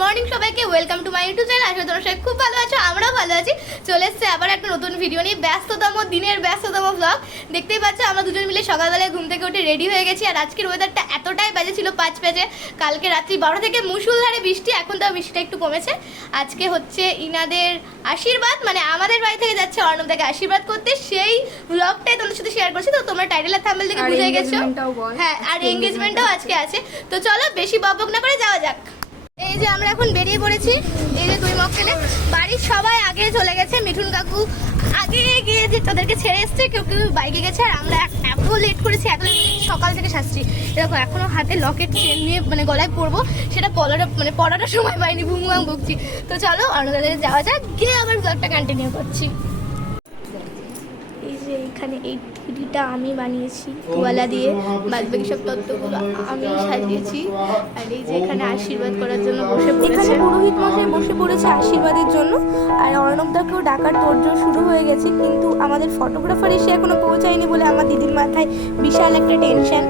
Morning সবাইকে, welcome to my YouTube channel. আসলে তোমরা সবাই খুব ভালো আছো, আমরাও ভালো আছি। চলে এসছে আবার একটা নতুন ভিডিও নিয়ে, ব্যস্ততম দিনের ব্যস্ততম ব্লগ। দেখতেই পাচ্ছ আমরা দুজন মিলে সকালবেলায় ঘুম থেকে উঠে রেডি হয়ে গেছি। আর আজকের ওয়েদারটা এতটাই বাজে ছিল, 5 বাজে। কালকে রাত্রি 12 থেকে মুষলধারে বৃষ্টি, এখন তাও বৃষ্টিটা একটু কমেছে। আজকে হচ্ছে ইনাদের আশীর্বাদ, মানে আমাদের বাড়ি থেকে যাচ্ছে অর্ণবদাকে আশীর্বাদ করতে। সেই ব্লগটাই তোমাদের সাথে শেয়ার করছি। তো তোমরা টাইটেল আর থাম্বনেল থেকে বুঝে গেছো। হ্যাঁ, আর এনগেজমেন্টও আজকে আছে। তো চলো বেশি বকবক না করে যাওয়া যাক। এই যে আমরা এখন বেরিয়ে পড়েছি, এই যে 2 মক্কেলে। বাড়ির সবাই আগে চলে গেছে, মিঠুন কাকু আগে গিয়ে যে তাদেরকে ছেড়ে এসছে, কেউ কেউ বাইকে গেছে। আর আমরা এত লেট করেছি, এত সকাল থেকে সাজছি। এরকম এখনো হাতে লকেট চেন নিয়ে মানে গলায় পরবো, সেটা পড়াটা সময় পাইনি, বুমবাং বকছি। তো চলো অন্যদের যাওয়া যাক, গিয়ে আবার ব্লগটা কন্টিনিউ করছি। এই যে এখানে এই টিটা আমি বানিয়েছি তুয়ালা দিয়ে, বাদবাকি সব তত্ত্বগুলো আমি সাজিয়েছি। আর এই যে এখানে আশীর্বাদ করার জন্য বসে পড়েছে, এখানে পুরোহিত মশাই বসে পড়েছে আশীর্বাদের জন্য। আর অর্ণবদাকেও ডাকার তোড়জোড় শুরু হয়ে গেছে, কিন্তু আমাদের ফটোগ্রাফার এসে এখনো পৌঁছায়নি বলে আমার দিদির মাথায় বিশাল একটা টেনশন।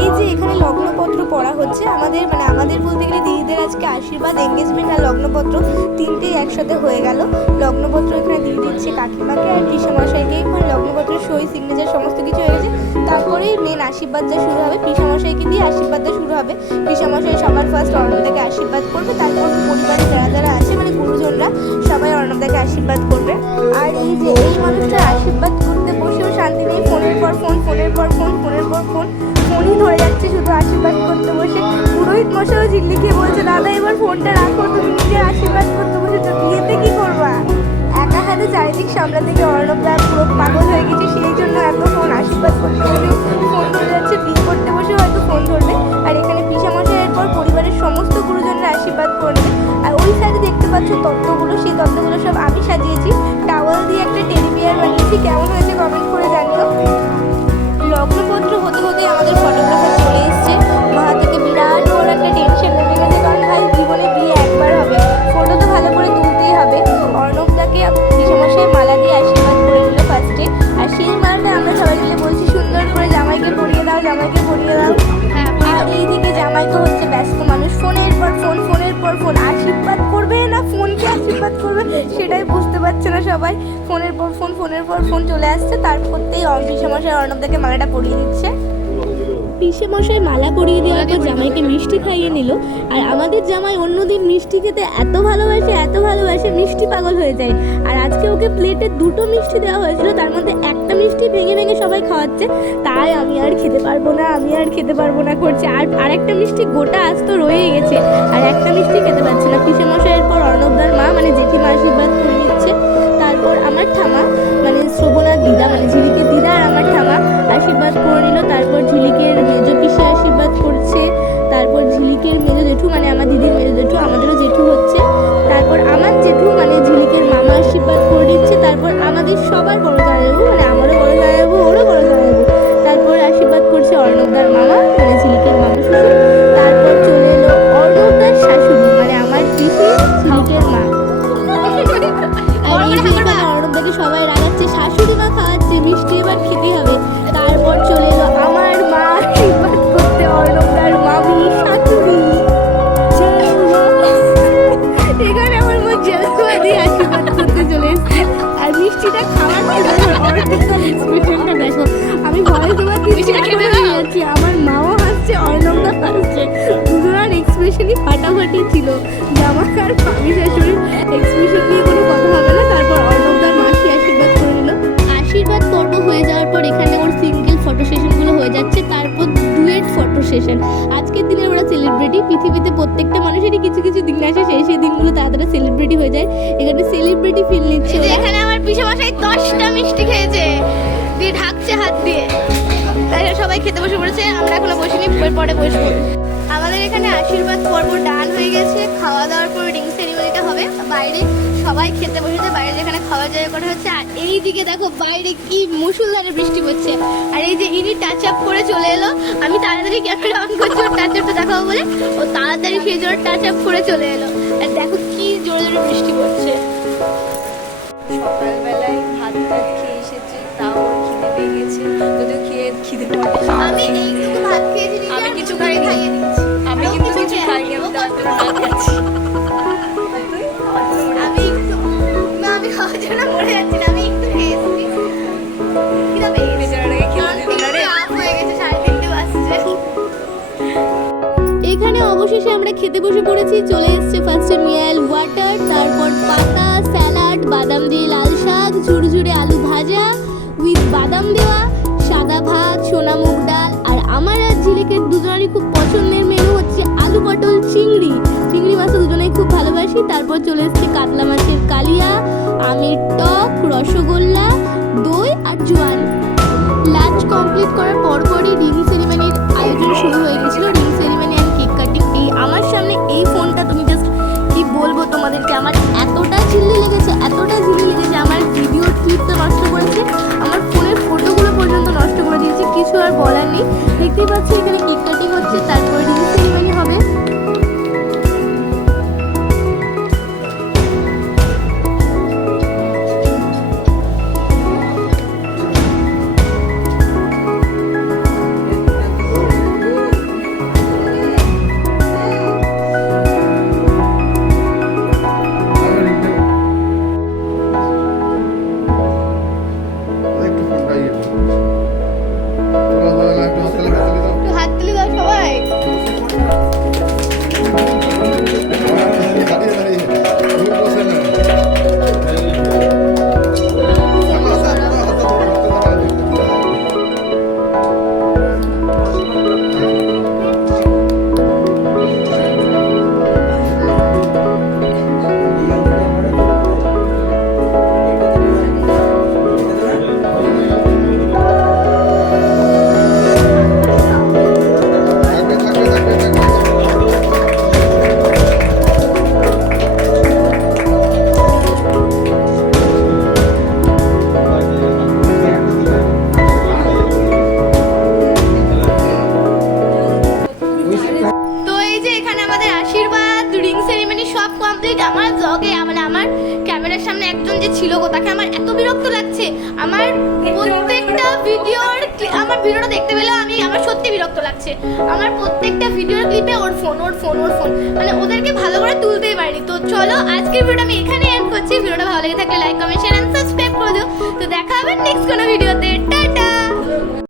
এই যে এখানে লগ্নপত্র পড়া হচ্ছে আমাদের, মানে আমাদের বলতে গেলে দিদিদের আজকে আশীর্বাদ, এঙ্গেজমেন্ট আর লগ্নপত্র তিনটেই একসাথে হয়ে গেল। লগ্নপত্র এখানে দিয়ে দিচ্ছে কাকিমাকে আর পিসামশাইকে, মানে লগ্নপত্রের সই সিগনেচার সমস্ত কিছু হয়ে গেছে। তারপরেই মেন আশীর্বাদটা শুরু হবে, পিসামশাইকে দিয়ে আশীর্বাদটা শুরু হবে। পিসামশাই সবার ফার্স্ট অর্ণবদাকে আশীর্বাদ করবে, তারপর পরিবারের যারা যারা আছে মানে গুরুজনরা সবাই অর্ণবদাকে আশীর্বাদ করবে। আর এই যে এই মানুষটার আশীর্বাদ করতে বসেও শান্তি নেই, ফোনের পর ফোন, ফোনের পর ফোন, ফোনের পর ফোন, ফোনই ধরে যাচ্ছে শুধু আশীর্বাদ করতে বসে। পুরোহিত মশাইও ঝিল্লি খেয়ে বলছে, দাদা এবার ফোনটা রাখো, তুমি নিজে আশীর্বাদ করতে বসেছো, বিয়েতে কি করবা? একা হাতে চারিদিক সামলাতে গিয়ে অর্ণবদা পুরো পাগল হয়ে গেছে, সেই জন্য এত ফোন। আশীর্বাদ করতে বসেও ফোন ধরে যাচ্ছে, বিয়ে করতে বসেও হয়তো ফোন ধরবে। আর এখানে পিসামশাইয়ের পর পরিবারের সমস্ত গুরুজনরা আশীর্বাদ করবে। আর ওই সাইডে দেখতে পাচ্ছ তত্ত্বগুলো, সেই তত্ত্বগুলো সব আমি সাজিয়েছি। টাওয়াল দিয়ে একটা টেডি বিয়ার বানিয়েছি, কেমন হয়েছে কমেন্ট করে জানিও। লগ্নপত্র হতে হতে আমাদের ফটোগ্রাফার চলে এসছে। মা থেকে বিরাট বড় একটা টেনশন নেমে গেছে, কারণ ভাই জীবনে বিয়ে একবার হবে, ফটো তো ভালো করে তুলতেই হবে। অর্ণবদাকে পিসামশাই মালা দিয়ে আশীর্বাদ করে নিল ফার্স্টে। আর সেই মালাটা আমরা সবাই মিলে বলছি সুন্দর করে জামাইকে পরিয়ে দাও, জামাইকে পরিয়ে দাও। আর এইদিকে জামাই তো হচ্ছে ব্যস্ত মানুষ, ফোনের পর ফোন, ফোনের পর ফোন। আশীর্বাদ করবে না ফোনকে আশীর্বাদ করবে সেটাই বুঝতে পারছে না সবাই। ফোনের পর ফোন, ফোনের পর ফোন চলে আসছে। তারপরতেই পিসামশাই অর্ণবদাকে মালাটা পরিয়ে দিচ্ছে। পিসামশাই মালা পরিয়ে দেওয়ার পর জামাইকে মিষ্টি খাইয়ে নিল। আর আমাদের জামাই অন্যদিন মিষ্টি খেতে এত ভালোবাসে, মিষ্টি পাগল হয়ে যায়। আর আজকে ওকে প্লেটে 2টো মিষ্টি দেওয়া হয়েছিল, তার মধ্যে একটা মিষ্টি ভেঙে ভেঙে সবাই খাওয়াচ্ছে। তাই আমি আর খেতে পারবো না করছে। আর আরেকটা মিষ্টি গোটা আস্ত রয়ে গেছে, আর একটা মিষ্টি খেতে পারছে না। পিসামশাইয়ের পর অর্ণবদার মা মানে জেঠিমা আশীর্বাদ করে নিচ্ছে। তারপর আমার ঠামা মানে শোভনার দিদা, মানে ঝিলিকের দিদা আর আমার ঠামা আশীর্বাদ করে নিল। তারপর ঝিলিকের মেজো পিসি আশীর্বাদ করছে। তারপর ঝিলিকের মেজো জেঠু মানে আমার দিদির মেজো জেঠু, আমাদেরও জেঠু হচ্ছে। তারপর আমার জেঠু মানে ঝিলিকের মামা আশীর্বাদ করে দিচ্ছে। তারপর আমাদের সবার বড় জামাইবাবু, মানে আমারও বড় জামাইবাবু, ওরও বড় জামাইবাবু। তারপর আশীর্বাদ করছে অর্ণবদার মামা মানে ঝিলিকের মামা শ্বশুর। তারপর চলে এলো অর্ণবদার শাশুড়ি মানে আমার পিসি, ঝিলিকের মা। অর্ণবদাকে সবাই রাগাচ্ছে, শাশুড়ি মা খাওয়াচ্ছে, মিষ্টি এবার খেতে হবে। তারপর চলে এলো আমার মা আশীর্বাদ করতে, অর্ণবদার মামি শাশুড়ি। এখানে আমার মা জেলুয়া দিয়ে আশীর্বাদ করতে চলে এসছে। আর মিষ্টিটা খাওয়াচ্ছে, অর্ণবদার এক্সপ্রেশনটা দেখো, আমি ভয় তোমার মিষ্টিটা খেতে যাচ্ছি, আমার মাও হাসছে, অর্ণবদা হাসছে, দুজনের এক্সপ্রেশনই ফাটাফাটি ছিল। জামা আর মামি শাশুড়ির এক্সপ্রেশন নিয়ে কোনো কথা হবে না। তারপর অর্ণবদার মাসি আশীর্বাদ করে নিল। আশীর্বাদ পর্ব হয়ে যাওয়ার পর এখানে ওর সিঙ্গেল ফটো সেশনগুলো হয়ে যাচ্ছে, তারপর ডুয়েট ফটো সেশন। আজকের দিনে ওরা সেলিব্রিটি, পৃথিবীতে প্রত্যেকটা মানুষেরই কিছু কিছু দিন আসে, সেই দিনগুলো তাড়াতাড়ি সেলিব্রিটি হয়ে যায়। এখানে সেলিব্রিটি ফিল নিচ্ছে। এখানে আমার পিসামশাই 10টা মিষ্টি খেয়েছে, দিয়ে ঢাকছে হাত দিয়ে। তাই সবাই খেতে বসে পড়েছে, আমরা এখনো বসিনি, পরে বসবো। আমাদের এখানে আশীর্বাদ পর্ব ডান হয়ে গেছে। খাওয়া দাওয়ার পর রিং সেরিমনিটা হবে বাইরে, সবাই খেতে বসেছে বাইরে, যেখানে খাওয়া জায়গা করা হচ্ছে। আর এই দিকে দেখো বাইরে কি মুষলধারে বৃষ্টি পড়ছে। আর এই যে ইনি টাচ আপ করে চলে এলো, আমি তাড়াতাড়ি ক্যামেরা অন করছি ওর টাচ আপটা দেখাবো বলে, ও তাড়াতাড়ি সেই জন্য টাচ আপ করে চলে এলো। আর দেখো কি জোরে জোরে বৃষ্টি পড়ছে। সকালবেলায় ভাত খেয়ে এসেছে, পড়ে যাচ্ছি না, আমি একটু খেয়েছি। খিদা পেয়ে গেছে, আপ হয়ে গেছে, 3:30 বাজছে। এখানে অবশেষে আমরা খেতে বসে পড়েছি। চলে এসেছে ফার্স্টে মিয়াল ওয়াটার, তারপর পাতা স্যালাড, বাদাম দিয়ে লাল শাক, ঝুরঝুরে আলু ভাজা উইথ বাদাম দেওয়া, সাদা ভাত, সোনা মুগ ডাল, আর আমার আর ঝিলিকের দুজনেরই খুব পছন্দের মেনু হচ্ছে আলু পটল চিংড়ি। চিংড়ি মাছ দুজনেই খুব ভালোবাসি। তারপর চলে এসেছে কাতলা মাছের কালিয়া, আমের টক, রসগোল্লা, দই আর জোয়ান। লাঞ্চ কমপ্লিট করার পরপরই রিং সেরিমনির আয়োজন শুরু হয়ে গেছিলো। Ring ceremony and cake cutting. এই আমার সামনে এই ফোনটা, তুমি জাস্ট কি বলবো তোমাদেরকে, আমার এতটা ঝিল্লি লেগেছে, আমার ভিডিও ক্লিপ তো নষ্ট করেছে, আমার ফোনের ফটোগুলো পর্যন্ত নষ্ট করে দিয়েছে। কিছু আর বলার নেই। দেখতেই পাচ্ছি এখানে কেক কাটিং হচ্ছে, তারপর রিং সেরিমনি হবে। আমার ব্লগে আমার ক্যামেরার সামনে একজন যে ছিল গো, তাকে আমার এত বিরক্ত লাগছে। আমার প্রত্যেকটা আমার ভিডিওটা দেখতে পেলে আমার সত্যি বিরক্ত লাগছে। আমার প্রত্যেকটা ভিডিওর ক্লিপে ওর ফোন, মানে ওদেরকে ভালো করে তুলতেই পারিনি। তো চলো আজকের ভিডিওটা আমি এখানে এন্ড করছি। ভিডিওটা ভালো লেগে থাকলে like, comment, share and subscribe করে দিও। তো দেখা হবে নেক্সট কোনো ভিডিওতে।